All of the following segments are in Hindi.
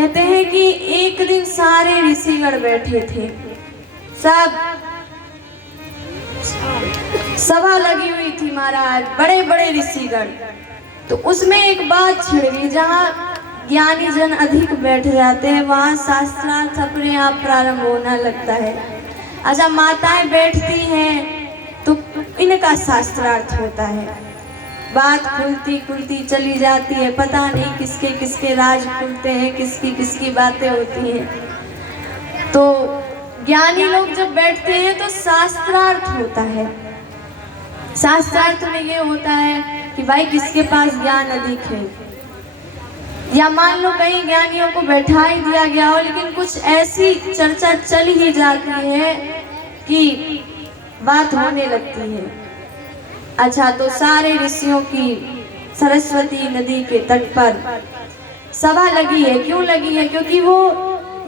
कहते हैं कि एक दिन सारे ऋषिगण बैठे थे, सब सभा लगी हुई थी महाराज, बड़े बड़े ऋषिगण। तो उसमें एक बात छिड़ गई, जहाँ ज्ञानी जन अधिक बैठ जाते हैं वहाँ शास्त्रार्थ अपने आप प्रारंभ होने लगता है। अच्छा, माताएं बैठती हैं तो इनका शास्त्रार्थ होता है, बात खुलती खुलती चली जाती है, पता नहीं किसके किसके राज खुलते हैं, किसकी किसकी बातें होती हैं। तो ज्ञानी लोग जब बैठते हैं तो शास्त्रार्थ होता है। शास्त्रार्थ में ये होता है कि भाई किसके पास ज्ञान अधिक है, या मान लो कई ज्ञानियों को बैठा ही दिया गया हो लेकिन कुछ ऐसी चर्चा चल ही जाती है कि बात होने लगती है। अच्छा, तो सारे ऋषियों की सरस्वती नदी के तट पर सभा लगी है। क्यों लगी है? क्योंकि वो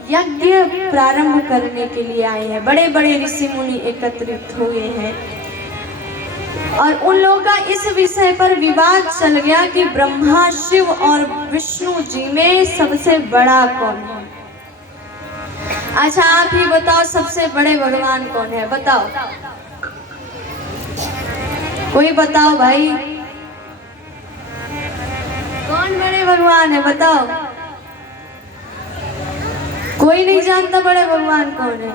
यज्ञ प्रारंभ करने के लिए आए हैं। बड़े बड़े ऋषि मुनि एकत्रित हुए हैं और उन लोगों का इस विषय पर विवाद चल गया कि ब्रह्मा, शिव और विष्णु जी में सबसे बड़ा कौन है। अच्छा, आप ही बताओ सबसे बड़े भगवान कौन है? बताओ, कोई बताओ भाई, कौन बड़े भगवान है? बताओ, कोई नहीं जानता बड़े भगवान कौन है?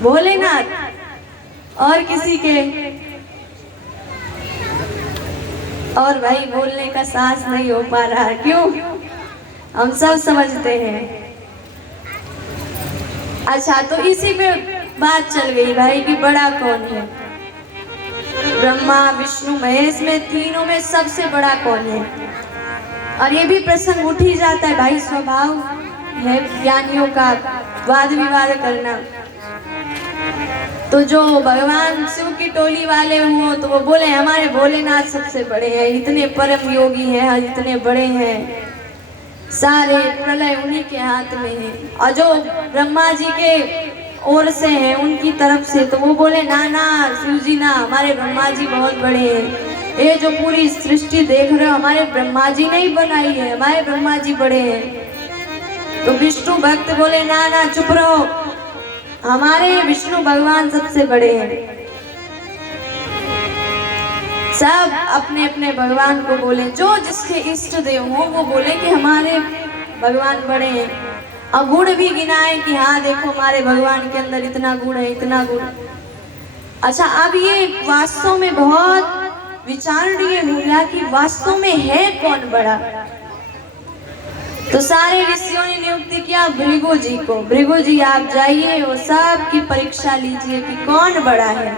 भोलेनाथ। और किसी के? और भाई बोलने का साहस नहीं हो पा रहा, क्यों? हम सब समझते हैं। अच्छा, तो इसी पे बात चल गई भाई कि बड़ा कौन है। ब्रह्मा, विष्णु, महेश में तीनों में सबसे बड़ा कौन है? और ये भी प्रश्न उठ ही जाता है भाई, स्वभाव है ज्ञानियों का वाद विवाद करना। तो जो भगवान शिव की टोली वाले हो तो वो बोले हमारे भोलेनाथ सबसे बड़े हैं, इतने परम योगी हैं, इतने बड़े हैं, सारे प्रलय उन्हीं के हाथ में है। और जो ब्रह्मा जी के ओर से हैं उनकी तरफ से, तो वो बोले ना ना शिव जी ना, हमारे ब्रह्मा जी बहुत बड़े हैं, ये जो पूरी सृष्टि देख रहे हो हमारे ब्रह्मा जी ने ही बनाई है, हमारे ब्रह्मा जी बड़े हैं। तो विष्णु भक्त बोले ना ना चुप रहो, हमारे विष्णु भगवान सबसे बड़े हैं। सब अपने अपने भगवान को बोले, जो जिसके इष्ट देव हो वो बोले कि हमारे भगवान बड़े हैं, और गुण भी गिनाए कि हाँ देखो हमारे भगवान के अंदर इतना गुण है, इतना गुण। अच्छा, अब ये वास्तव में बहुत विचारणीय हो गया कि वास्तव में है कौन बड़ा। तो सारे ऋषियों ने नियुक्ति किया भृगु जी को, भृगु जी आप जाइए और सबकी परीक्षा लीजिए कि कौन बड़ा है।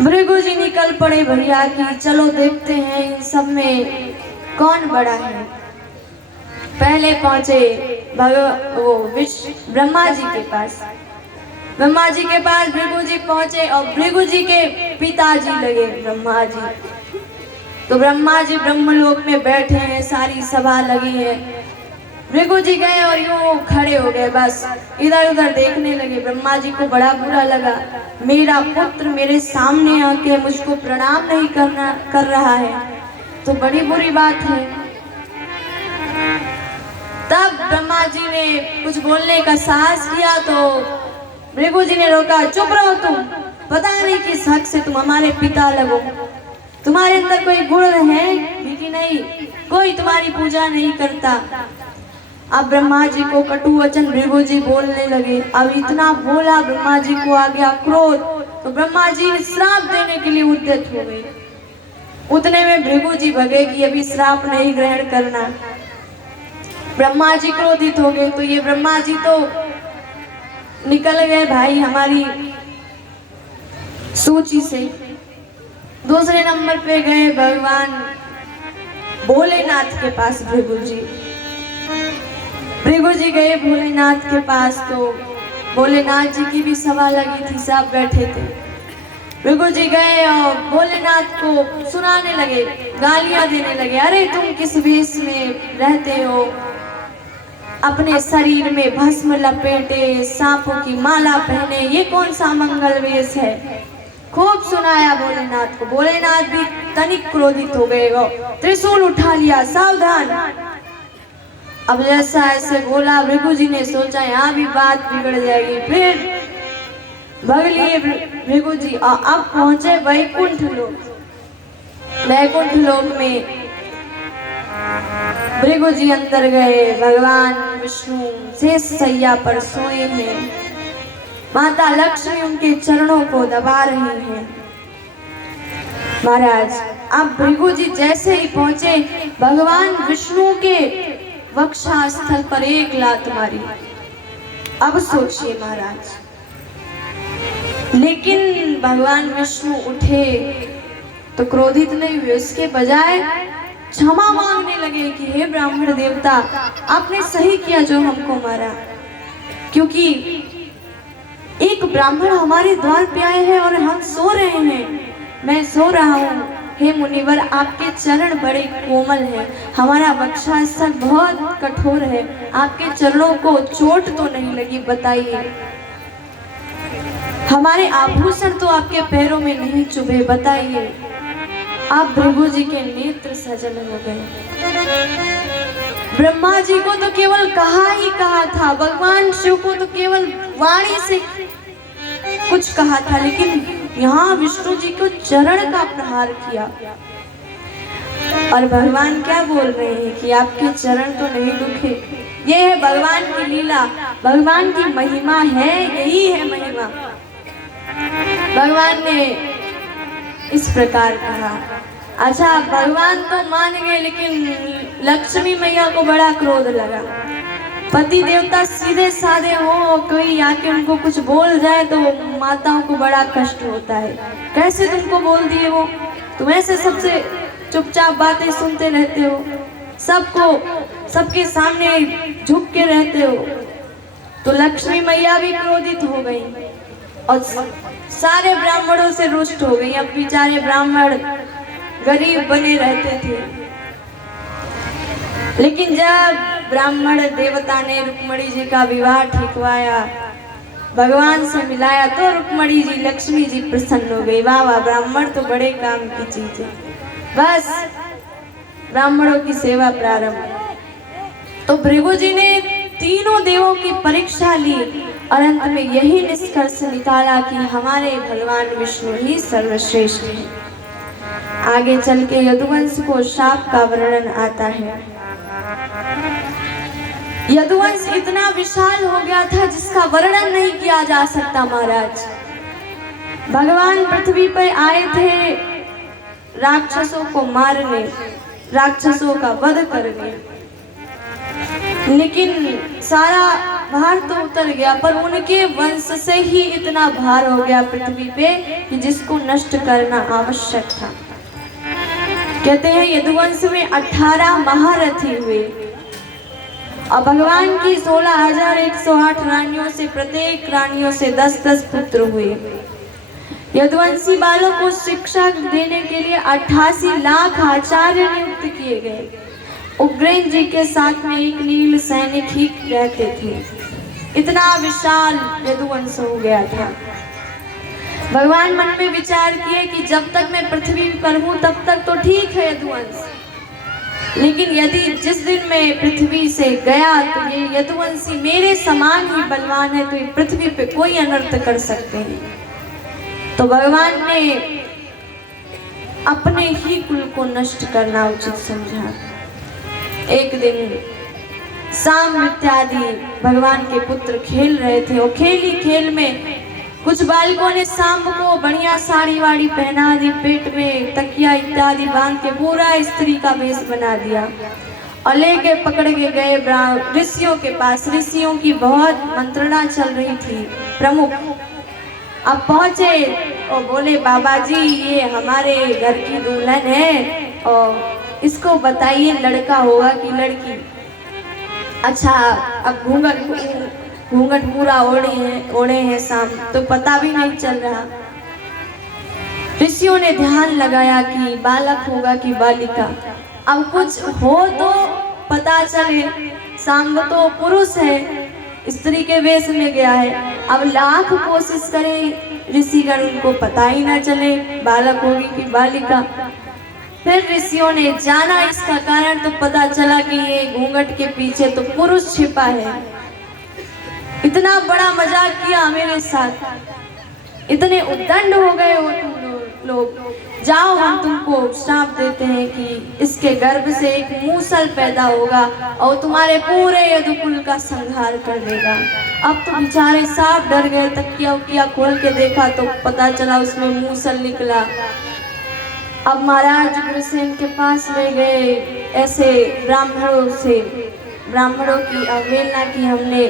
भृगु जी निकल पड़े भैया कि चलो देखते हैं इन सब में कौन बड़ा है। पहले पहुंचे ब्रह्मा जी के पास। ब्रह्मा जी के पास भृगु जी पहुंचे और भृगु जी के पिताजी लगे ब्रह्मा जी। तो ब्रह्मा जी ब्रह्मलोक में बैठे हैं, सारी सभा लगी है। भृगु जी गए और यूं खड़े हो गए, बस इधर उधर देखने लगे। ब्रह्मा जी को बड़ा बुरा लगा, मेरा पुत्र मेरे सामने आके मुझको प्रणाम नहीं कर रहा है, तो बड़ी बुरी बात है। तब ब्रह्मा जी ने कुछ बोलने का साहस किया तो भृगु जी ने रोका, चुप रहो तुम, पता नहीं किस हक से तुम हमारे पिता लगो, तुम्हारे अंदर कोई गुण है कि नहीं, कोई तुम्हारी पूजा नहीं करता। अब ब्रह्मा जी को कटु वचन भृगु जी बोलने लगे। अब इतना बोला, ब्रह्मा जी को आ गया क्रोध, तो ब्रह्मा जी श्राप देने के लिए उद्यत हो गए। उतने में भृगु जी भगे कि अभी श्राप नहीं ग्रहण करना। ब्रह्मा जी क्रोधित हो गए, तो ये ब्रह्मा जी तो निकल गए भाई हमारी सूची से। दूसरे नंबर पे गए भगवान भोलेनाथ के पास भृगु जी। भृगु जी गए भोलेनाथ के पास, तो भोलेनाथ जी की भी सभा लगी थी, सब बैठे थे। भृगु जी गए और भोलेनाथ को सुनाने लगे, गालियां देने लगे, अरे तुम किस वेश में रहते हो, अपने शरीर में भस्म लपेटे, सांपों की माला पहने, ये कौन सा मंगल वेश है। खूब सुनाया भोलेनाथ को। भोलेनाथ भी तनिक क्रोधित हो गए, त्रिशूल उठा लिया, सावधान। अब जैसा ऐसे बोला, भृगु जी ने सोचा यहाँ भी बात बिगड़ जाएगी, फिर भग लिए भृगु जी और अब पहुंचे वैकुंठ लोक। वैकुंठ लोक में भृगु जी अंदर गए, भगवान विष्णु शेष सैया पर सोए हैं, माता लक्ष्मी उनके चरणों को दबा रही हैं। महाराज अब भृगु जी जैसे ही पहुंचे, भगवान विष्णु के वक्षस्थल पर एक लात मारी। अब सोचिए महाराज, लेकिन भगवान विष्णु उठे तो क्रोधित नहीं हुए, उसके बजाय क्षमा मांगने लगे कि हे ब्राह्मण देवता, आपने सही किया जो हमको मारा, क्योंकि एक ब्राह्मण हमारे द्वार पे आए हैं और हम सो रहे हैं, मैं सो रहा हूँ। हे मुनिवर, आपके चरण बड़े कोमल हैं, हमारा वक्षस्थल बहुत कठोर है, आपके चरणों को चोट तो नहीं लगी, बताइए। हमारे आभूषण तो आपके पैरों में नहीं चुभे, बताइए। आप भृगु जी के नेत्र सजल हो गए। ब्रह्मा जी को तो केवल कहा ही कहा था, भगवान शिव को तो केवल वाणी से कुछ कहा था, लेकिन यहाँ विष्णु जी को चरण का प्रहार किया। और भगवान क्या बोल रहे हैं कि आपके चरण तो नहीं दुखे। ये है भगवान की लीला, भगवान की महिमा है, यही है महिमा। भगवान ने इस प्रकार कहा। अच्छा, भगवान तो मान गए, लेकिन लक्ष्मी मैया को बड़ा क्रोध लगा। पति देवता सीधे साधे हो, कोई आके उनको कुछ बोल जाए तो माताओं को बड़ा कष्ट होता है। कैसे तुमको बोल दिए वो, तुम ऐसे सबसे चुपचाप बातें सुनते रहते हो, सबको सबके सामने झुक के रहते हो। तो लक्ष्मी मैया भी क्रोधित हो गई और सारे ब्राह्मणों से रुष्ट हो गई। अब बेचारे ब्राह्मण गरीब बने रहते थे, लेकिन जब ब्राह्मण देवता ने रुक्मणी जी का विवाह ठिकवाया, भगवान से मिलाया, तो रुक्मणी जी लक्ष्मी जी प्रसन्न हो गई। वाह वाह, ब्राह्मण तो बड़े काम की चीज है। बस ब्राह्मणों की सेवा प्रारंभ। तो भृगु जी ने तीनों देवों की परीक्षा ली और अंत में यही निष्कर्ष निकाला कि हमारे भगवान विष्णु ही सर्वश्रेष्ठ हैं। आगे चल के यदुवंश को शाप का वर्णन आता है। यदुवंश इतना विशाल हो गया था जिसका वर्णन नहीं किया जा सकता। महाराज भगवान पृथ्वी पर आए थे राक्षसों को मारने, राक्षसों का वध करने, लेकिन सारा भार तो उतर गया, पर उनके वंश से ही इतना भार हो गया पृथ्वी पे कि जिसको नष्ट करना आवश्यक था। कहते हैं यदुवंश में 18 महारथी हुए और भगवान की 16,108 रानियों से प्रत्येक रानियों से 10-10 पुत्र हुए। यदुवंशी बालों को शिक्षा देने के लिए 88 लाख आचार्य नियुक्त किए गए। उग्रसेन जी के साथ में एक नील सैनिक ही रहते थे। इतना विशाल यदुवंश हो गया था। भगवान मन में विचार किए कि जब तक मैं पृथ्वी पर हूँ तब तक तो ठीक है यदुवंश, लेकिन यदि जिस दिन मैं पृथ्वी से गया तो ये यदुवंशी मेरे समान ही बलवान है, तो ये पृथ्वी पे कोई अनर्थ कर सकते हैं। तो भगवान ने अपने ही कुल को नष्ट करना उचित समझा। एक दिन सांब इत्यादि भगवान के पुत्र खेल रहे थे और खेल में कुछ बालकों ने सांब को बढ़िया साड़ी वाड़ी पहना दी, पेट में तकिया इत्यादि बांध के पूरा स्त्री का वेश बना दिया और लेके पकड़ के गए ऋषियों के पास। ऋषियों की बहुत मंत्रणा चल रही थी प्रमुख। अब पहुंचे और बोले, बाबा जी ये हमारे घर की दुल्हन है और इसको बताइए लड़का होगा कि लड़की। अच्छा, अब घूंघट पूरा ओढ़े हैं सांप, तो पता भी नहीं चल रहा। ऋषियों ने ध्यान लगाया कि बालक होगा कि बालिका। अब कुछ हो तो पता चले, सांब तो पुरुष है, स्त्री के वेश में गया है। अब लाख कोशिश करें ऋषिगण, उनको पता ही ना चले बालक होगी कि बालिका। फिर ऋषियों ने जाना इसका कारण, तो पता चला कि ये घूंघट के पीछे तो पुरुष छिपा है। इतना बड़ा मजाक किया मेरे साथ, इतने उद्दंड हो गए हो तुम लोग। जाओ, हम तुमको श्राप देते हैं कि इसके गर्भ से एक मूसल पैदा होगा और तुम्हारे पूरे यदुकुल का संहार कर देगा। अब तो बेचारे साफ डर गए, तकिया उकिया खोल के देखा तो पता चला उसमें मूसल निकला। अब महाराज उग्रसेन के पास ले गए, ऐसे ब्राह्मणों की अवहेलना की हमने,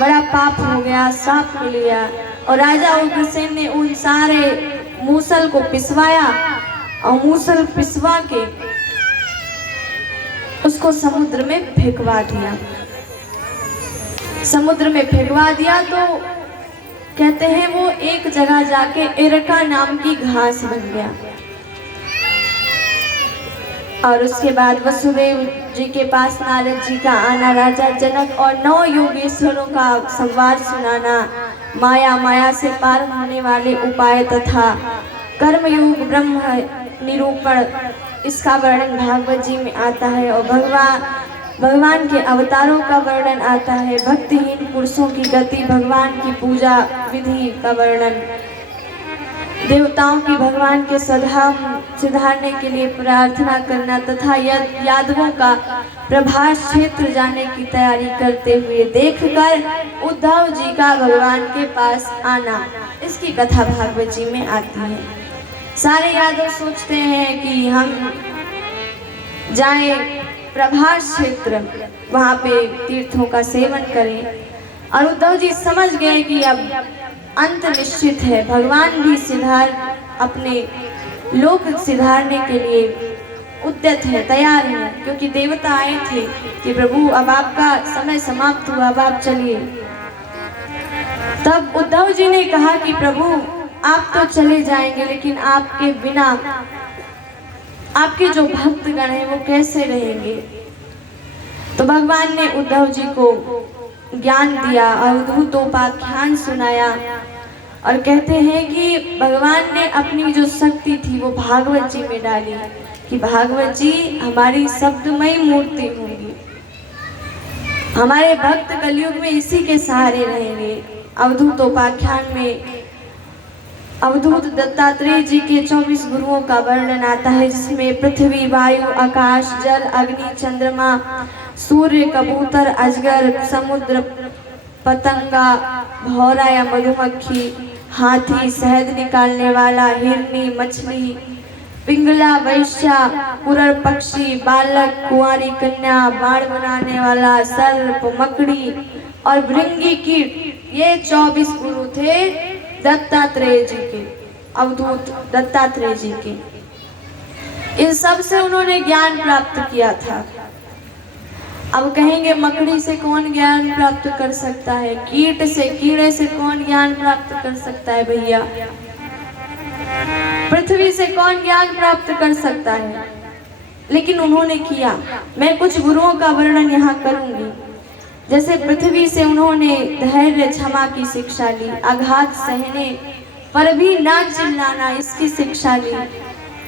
बड़ा पाप हो गया, श्राप मिल गया। और राजा उग्रसेन ने उन सारे मूसल को पिसवाया और मूसल पिसवा के उसको समुद्र में फेंकवा दिया। समुद्र में फेंकवा दिया तो कहते हैं वो एक जगह जाके एरका नाम की घास बन गया। और उसके बाद वसुदेव जी के पास नारद जी का आना, राजा जनक और 9 योगेश्वरों का संवाद सुनाना, माया से पार होने वाले उपाय तथा कर्मयोग ब्रह्म निरूपण, इसका वर्णन भागवत जी में आता है। और भगवान के अवतारों का वर्णन आता है, भक्तिहीन पुरुषों की गति, भगवान की पूजा विधि का वर्णन, देवताओं की भगवान के स्वधाम सुधारने के लिए प्रार्थना करना तथा यादवों का प्रभास क्षेत्र जाने की तैयारी करते हुए देखकर उद्धव जी का भगवान के पास आना, इसकी कथा भागवत जी में आती है। सारे यादव सोचते हैं कि हम जाएं प्रभास क्षेत्र, वहाँ पे तीर्थों का सेवन करें। और उद्धव जी समझ गए कि अब अंत निश्चित है, भगवान भी अपने लोक सिधारने के लिए उद्यत है, तैयार है, क्योंकि देवता आए थे कि प्रभु अब आपका समय समाप्त हुआ, अब आप चलिए। तब उद्धव जी ने कहा कि प्रभु आप तो चले जाएंगे, लेकिन आपके बिना आपके जो भक्तगण हैं वो कैसे रहेंगे। तो भगवान ने उद्धव जी को ज्ञान दिया, अवधूतोपाख्यान सुनाया। और कहते हैं कि भगवान ने अपनी जो शक्ति थी वो भागवत जी में डाली कि भागवत जी हमारी शब्दमयी मूर्ति होगी, हमारे भक्त कलयुग में इसी के सहारे रहेंगे। अवधूतोपाख्यान में अवधूत दत्तात्रेय जी के 24 गुरुओं का वर्णन आता है, जिसमें पृथ्वी, वायु, आकाश, जल, अग्नि, चंद्रमा, सूर्य, कबूतर, अजगर, समुद्र, पतंगा, भौरा या मधुमक्खी, हाथी, शहद निकालने वाला, हिरनी, मछली, पिंगला, वैश्या, कुरर पक्षी, बालक, कुंवारी कन्या, बाण बनाने वाला, सर्प, मकड़ी और भृंगी कीट, ये 24 गुरु थे दत्तात्रेय जी के, अवधूत दत्तात्रेय जी के। इन सब से उन्होंने ज्ञान प्राप्त किया था। अब कहेंगे मकड़ी से कौन ज्ञान प्राप्त कर सकता है, कीट से, कीड़े से कौन ज्ञान प्राप्त कर सकता है भैया, पृथ्वी से कौन ज्ञान प्राप्त कर सकता है। लेकिन उन्होंने किया। मैं कुछ गुरुओं का वर्णन यहाँ करूंगी। जैसे पृथ्वी से उन्होंने धैर्य क्षमा की शिक्षा ली, आघात सहने पर भी ना चिल्लाना, इसकी शिक्षा ली।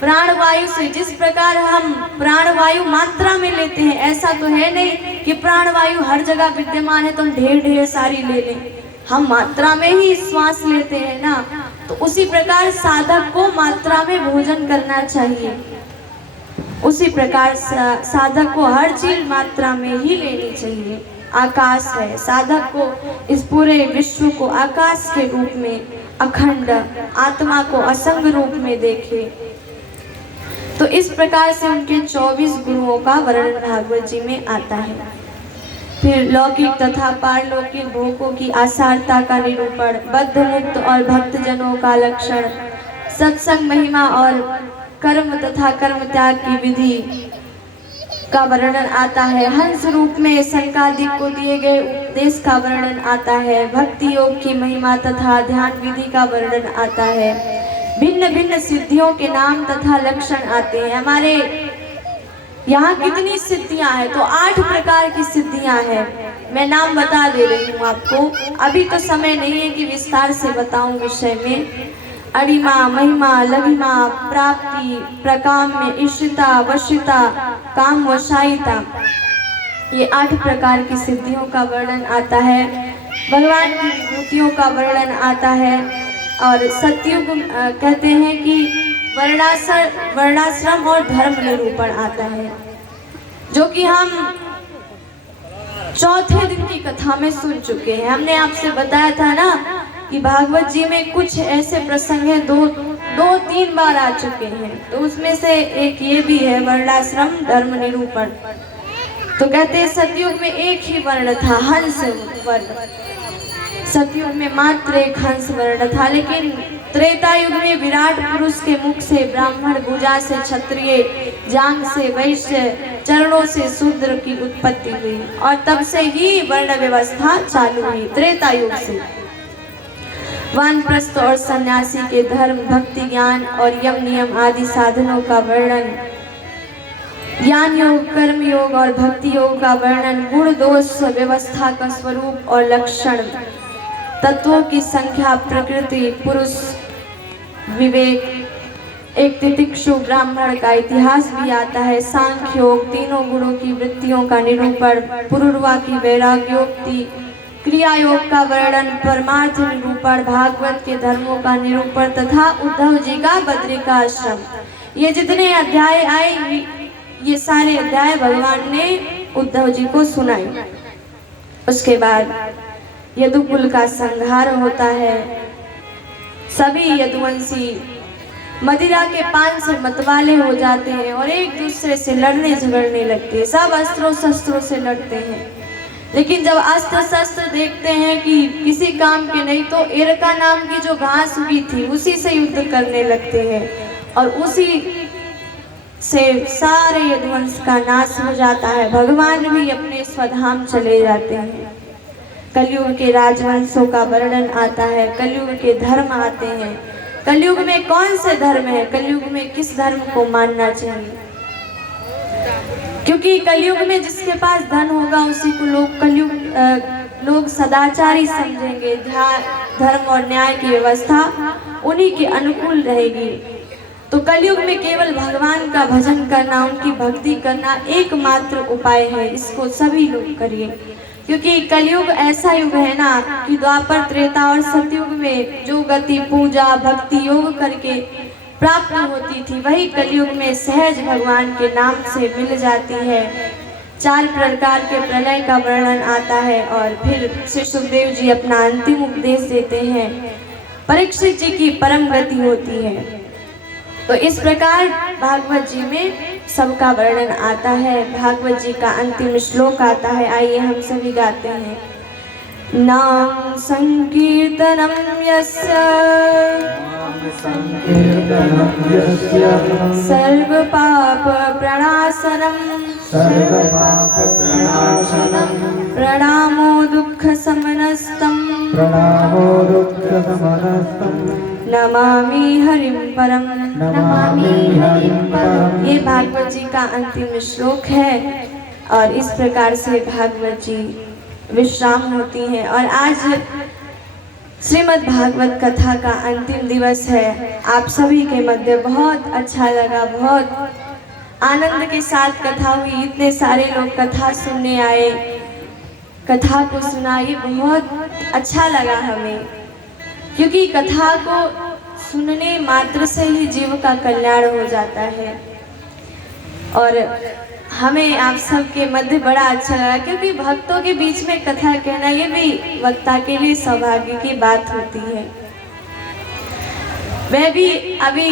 प्राणवायु से, जिस प्रकार हम प्राणवायु मात्रा में लेते हैं, ऐसा तो है नहीं कि प्राणवायु हर जगह विद्यमान है तो हम ढेर सारी ले लें, हम मात्रा में ही श्वास लेते हैं ना। तो उसी प्रकार साधक को मात्रा में भोजन करना चाहिए, उसी प्रकार साधक को हर चीज मात्रा में ही लेनी चाहिए। आकाश है, साधक को इस पूरे विश्व को आकाश के रूप में, अखंड आत्मा को असंग रूप में देखे। तो इस प्रकार से उनके 24 गुरुओं का वर्णन भागवत जी में आता है। फिर लौकिक तथा पारलौकिक भोगों की आसारता का निरूपण, बद्ध मुक्त और भक्त जनों का लक्षण, सत्संग महिमा और कर्म तथा कर्म त्याग की विधि का वर्णन आता है। हंस रूप में सनकादिक को दिए गए उपदेश का वर्णन आता है। भक्ति योग की महिमा तथा ध्यान विधि का वर्णन आता है। भिन्न भिन्न सिद्धियों के नाम तथा लक्षण आते हैं। हमारे यहाँ कितनी सिद्धियां हैं, तो 8 प्रकार की सिद्धियां हैं। मैं नाम बता दे रही हूँ आपको, अभी तो समय नहीं है कि विस्तार से बताऊं विषय में। अरिमा महिमा लघिमा प्राप्ति प्रकाम में इष्टता वशिता काम वशायिता, ये 8 प्रकार की सिद्धियों का वर्णन आता है। भगवान की विभूतियों का वर्णन आता है। और सतयुग कहते हैं कि वर्णाश्रम और धर्म निरूपण आता है, जो कि हम चौथे दिन की कथा में सुन चुके हैं। हमने आपसे बताया था ना कि भागवत जी में कुछ ऐसे प्रसंग हैं दो तीन बार आ चुके हैं, तो उसमें से एक ये भी है वर्णाश्रम धर्म निरूपण। तो कहते हैं सतयुग में एक ही वर्ण था, हंस वर्ण। सतयुग में मात्र एक हंस वर्ण था, लेकिन त्रेता युग में विराट पुरुष के मुख से ब्राह्मण, भुजा से क्षत्रिय, जांघ से वैश्य, चरणों से शूद्र की उत्पत्ति हुई और तब से ही वर्ण व्यवस्था चालू हुई। त्रेता युग से वानप्रस्थ और सन्यासी के धर्म, भक्ति, ज्ञान और यम नियम आदि साधनों का वर्णन, ज्ञान योग, कर्म योग और भक्ति योग का वर्णन, गुण दोष व्यवस्था का स्वरूप और लक्षण, तत्वों की संख्या, प्रकृति, पुरुष, विवेक, एक तितिक्षु ब्राह्मण का इतिहास भी आता है। सांख्य योग, तीनों गुणों की वृत्तियों का निरूपण, पुरुरवा की वैराग्योक्ति, क्रिया योग का वर्णन, परमार्थ निरूपण, भागवत के धर्मों का निरूपण तथा उद्धव जी का बद्रिकाश्रम। ये जितने अध्याय आए, ये सारे अध्याय भगवान ने उद्धव जी को सुनाए। उसके बाद यदुकुल का संहार होता है। सभी यदुवंशी मदिरा के पान से मतवाले हो जाते हैं और एक दूसरे से लड़ने झगड़ने लगते हैं। सब अस्त्रों शस्त्रों से लड़ते हैं, लेकिन जब अस्त्र शस्त्र देखते हैं कि किसी काम के नहीं, तो एरका नाम की जो घास हुई थी उसी से युद्ध करने लगते हैं और उसी से सारे यदुवंश का नाश हो जाता है। भगवान भी अपने स्वधाम चले जाते हैं। कलयुग के राजवंशों का वर्णन आता है, कलयुग के धर्म आते हैं। कलयुग में कौन से धर्म है, कलयुग में किस धर्म को मानना चाहिए, क्योंकि कलयुग में जिसके पास धन होगा उसी को लोग सदाचारी समझेंगे। धर्म और न्याय की व्यवस्था उन्हीं के अनुकूल रहेगी। तो कलयुग में केवल भगवान का भजन करना, उनकी भक्ति करना एकमात्र उपाय है। इसको सभी लोग करिए, क्योंकि कलयुग ऐसा युग है ना कि द्वापर, त्रेता और सतयुग में जो गति पूजा भक्ति योग करके प्राप्त होती थी, वही कलयुग में सहज भगवान के नाम से मिल जाती है। 4 प्रकार के प्रलय का वर्णन आता है और फिर श्री सुखदेव जी अपना अंतिम उपदेश देते हैं। परीक्षित जी की परम गति होती है। तो इस प्रकार भागवत जी में सबका वर्णन आता है। भागवत जी का अंतिम श्लोक आता है, आइए हम सभी गाते हैं। नाम संकीर्तनम यस्य सर्व पाप प्रणाशनम प्रणामो दुख समनस्तम नमामि हरिं परम। ये भागवत जी का अंतिम श्लोक है और इस प्रकार से भागवत जी विश्राम होती हैं। और आज श्रीमद् भागवत कथा का अंतिम दिवस है। आप सभी के मध्य बहुत अच्छा लगा, बहुत आनंद के साथ कथा हुई। इतने सारे लोग कथा सुनने आए, कथा को सुना, ये बहुत अच्छा लगा हमें, क्योंकि कथा को सुनने मात्र से ही जीव का कल्याण हो जाता है। और हमें आप सबके मध्य बड़ा अच्छा लगा, क्योंकि भक्तों के बीच में कथा कहना ये भी वक्ता के लिए सौभाग्य की बात होती है। मैं भी अभी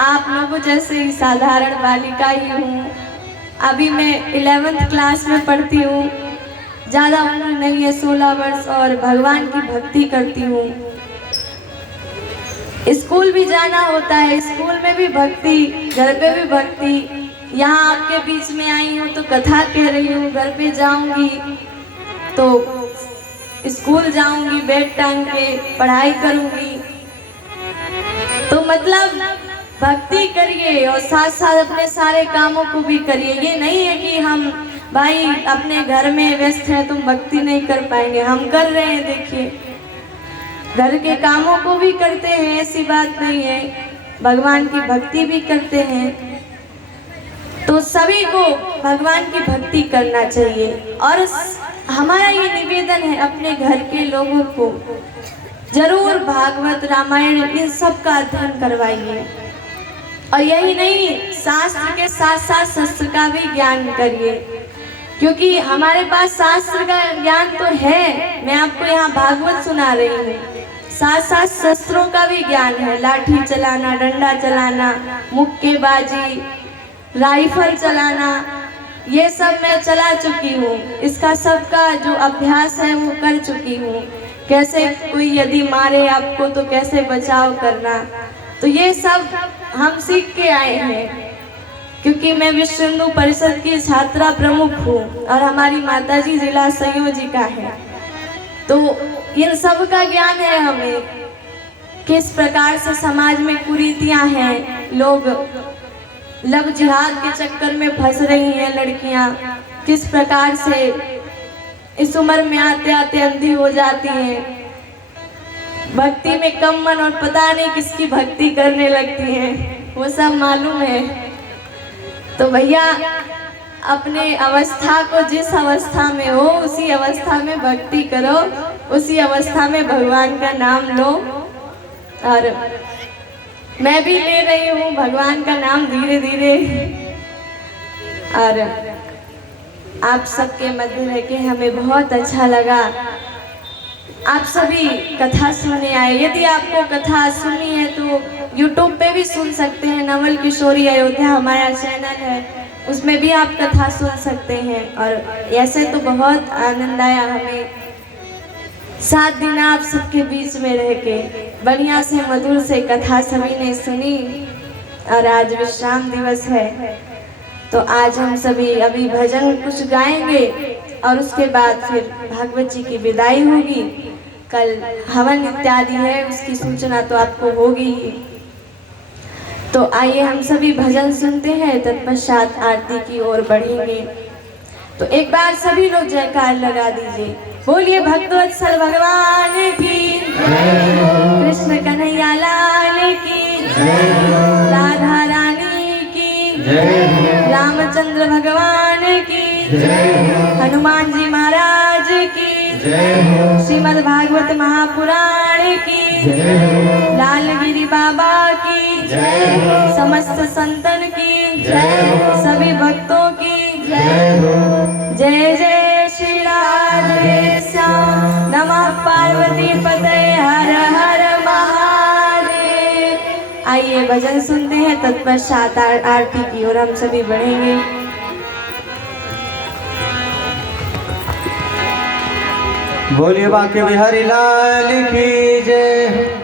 आप लोगों जैसे ही साधारण बालिका ही हूँ। अभी मैं 11th क्लास में पढ़ती हूँ, ज़्यादा उम्र नहीं है, 16 वर्ष, और भगवान की भक्ति करती हूँ। स्कूल भी जाना होता है, स्कूल में भी भक्ति, घर पे भी भक्ति। यहाँ आपके बीच में आई हूँ तो कथा कह रही हूँ, घर पे जाऊंगी तो स्कूल जाऊंगी, बैग टांग के पढ़ाई करूंगी। तो मतलब भक्ति करिए और साथ साथ अपने सारे कामों को भी करिए। ये नहीं है कि हम भाई अपने घर में व्यस्त हैं, तुम भक्ति नहीं कर पाएंगे। हम कर रहे हैं, देखिए घर के कामों को भी करते हैं, ऐसी बात नहीं है, भगवान की भक्ति भी करते हैं। तो सभी को भगवान की भक्ति करना चाहिए और हमारा ये निवेदन है अपने घर के लोगों को जरूर भागवत रामायण इन सब का अध्ययन करवाइए। और यही नहीं, शास्त्र के साथ साथ शस्त्र का भी ज्ञान करिए, क्योंकि हमारे पास शास्त्र का ज्ञान तो है, मैं आपको यहाँ भागवत सुना रही हूँ, साथ साथ शस्त्रों का भी ज्ञान है। लाठी चलाना, डंडा चलाना, मुक्केबाजी, राइफल चलाना, ये सब मैं चला चुकी हूँ। इसका सबका जो अभ्यास है वो कर चुकी हूँ। कैसे कोई यदि मारे आपको तो कैसे बचाव करना, तो ये सब हम सीख के आए हैं। क्योंकि मैं विश्व हिंदू परिषद की छात्रा प्रमुख हूँ और हमारी माताजी जिला संयोजिका है, तो इन सब का ज्ञान है हमें, किस प्रकार से समाज में कुरीतियाँ हैं, लोग लव जिहाद के चक्कर में फंस रही हैं लड़कियां, किस प्रकार से इस उम्र में आते आते अंधी हो जाती हैं, भक्ति में कम मन और पता नहीं किसकी भक्ति करने लगती हैं, वो सब मालूम है। तो भैया अपने अवस्था को जिस अवस्था में हो उसी अवस्था में भक्ति करो, उसी अवस्था में भगवान का नाम लो। और मैं भी ले रही हूँ भगवान का नाम धीरे धीरे। और आप सबके मध्य रह के हमें बहुत अच्छा लगा। आप सभी कथा सुनने आए। यदि आपको कथा सुननी है तो YouTube पे भी सुन सकते हैं, नवल किशोरी अयोध्या हमारा चैनल है, उसमें भी आप कथा सुन सकते हैं। और ऐसे तो बहुत आनंद आया हमें 7 दिन आप सबके बीच में रह के, बढ़िया से मधुर से कथा सभी ने सुनी। और आज विश्राम दिवस है, तो आज हम सभी अभी भजन कुछ गाएंगे और उसके बाद फिर भागवत जी की विदाई होगी। कल हवन इत्यादि है, उसकी सूचना तो आपको होगी ही। तो आइए हम सभी भजन सुनते हैं, तत्पश्चात आरती की ओर बढ़ेंगे। तो एक बार सभी लोग जयकार लगा दीजिए। बोलिए भक्तवत्सल भगवान की, कृष्ण कन्हैया लाल की, राधा रानी की, रामचंद्र भगवान की, हनुमान जी महाराज की, श्रीमद् भागवत महापुराण की, लालगिरी बाबा की, समस्त संतन की, सभी भक्तों की जय जय श्री राधे श्याम। नमः पार्वती पते हर हर महादेव। आइए भजन सुनते हैं, तत्पश्चात आरती की ओर हम सभी बढ़ेंगे। बोलिए बांके बिहारी लाल की जय।